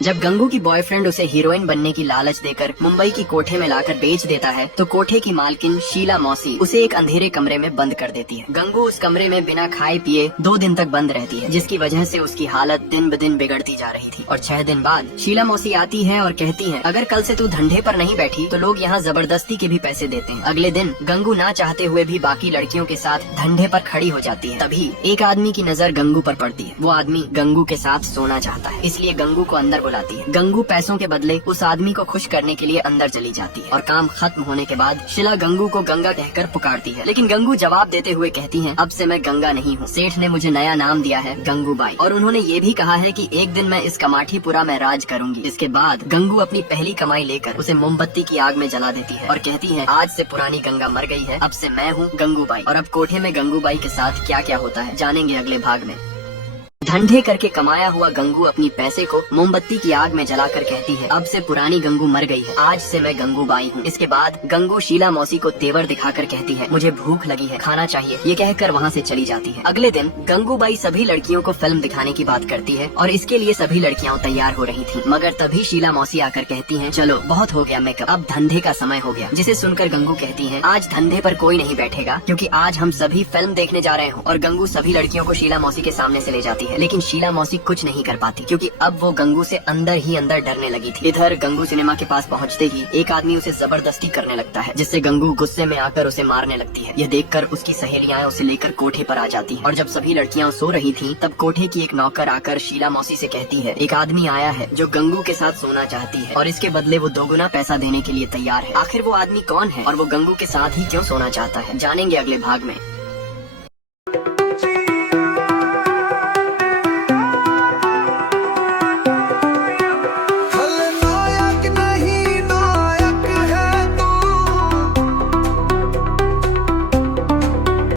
जब गंगू की बॉयफ्रेंड उसे हीरोइन बनने की लालच देकर मुंबई की कोठे में लाकर बेच देता है तो कोठे की मालकिन शीला मौसी उसे एक अंधेरे कमरे में बंद कर देती है। गंगू उस कमरे में बिना खाए पिए 2 दिन तक बंद रहती है, जिसकी वजह से उसकी हालत दिन ब दिन बिगड़ती जा रही थी। और 6 दिन बाद शीला मौसी आती है और कहती है, अगर कल से तू धंधे पर नहीं बैठी तो लोग यहाँ जबरदस्ती के भी पैसे देते हैं। अगले दिन गंगू ना चाहते हुए भी बाकी लड़कियों के साथ धंधे पर खड़ी हो जाती है। तभी एक आदमी की नजर गंगू पर पड़ती है। वो आदमी गंगू के साथ सोना चाहता है, इसलिए गंगू को अंदर बुलाती है। गंगू पैसों के बदले उस आदमी को खुश करने के लिए अंदर चली जाती है और काम खत्म होने के बाद शीला गंगू को गंगा कहकर पुकारती है, लेकिन गंगू जवाब देते हुए कहती है, अब से मैं गंगा नहीं हूँ। सेठ ने मुझे नया नाम दिया है गंगूबाई, और उन्होंने ये भी कहा है कि एक दिन मैं इस कमाठीपुरा में राज करूंगी। इसके बाद गंगू अपनी पहली कमाई लेकर उसे मोमबत्ती की आग में जला देती है और कहती है, आज से पुरानी गंगा मर गई है, अब से मैं हूँ गंगूबाई। और अब कोठे में गंगूबाई के साथ क्या क्या होता है जानेंगे अगले भाग में। धंधे करके कमाया हुआ गंगू अपनी पैसे को मोमबत्ती की आग में जलाकर कहती है, अब से पुरानी गंगू मर गई है, आज से मैं गंगूबाई हूँ। इसके बाद गंगू शीला मौसी को तेवर दिखाकर कहती है, मुझे भूख लगी है, खाना चाहिए। ये कहकर वहाँ से चली जाती है। अगले दिन गंगूबाई सभी लड़कियों को फिल्म दिखाने की बात करती है और इसके लिए सभी लड़कियां तैयार हो रही थी, मगर तभी शीला मौसी आकर कहती है, चलो बहुत हो गया मेकअप, अब धंधे का समय हो गया। जिसे सुनकर गंगू कहती है, आज धंधे पर कोई नहीं बैठेगा क्योंकि आज हम सभी फिल्म देखने जा रहे हो। और गंगू सभी लड़कियों को शीला मौसी के सामने से ले जाती है, लेकिन शीला मौसी कुछ नहीं कर पाती क्योंकि अब वो गंगू से अंदर ही अंदर डरने लगी थी। इधर गंगू सिनेमा के पास पहुंचते ही एक आदमी उसे जबरदस्ती करने लगता है, जिससे गंगू गुस्से में आकर उसे मारने लगती है। यह देखकर उसकी सहेलियां उसे लेकर कोठे पर आ जाती हैं। और जब सभी लड़कियां सो रही थीं, तब कोठे की एक नौकर आकर शीला मौसी से कहती है, एक आदमी आया है जो गंगू के साथ सोना चाहती है और इसके बदले वो 2 गुना पैसा देने के लिए तैयार है। आखिर वो आदमी कौन है और वो गंगू के साथ ही क्यों सोना चाहता है, जानेंगे अगले भाग में।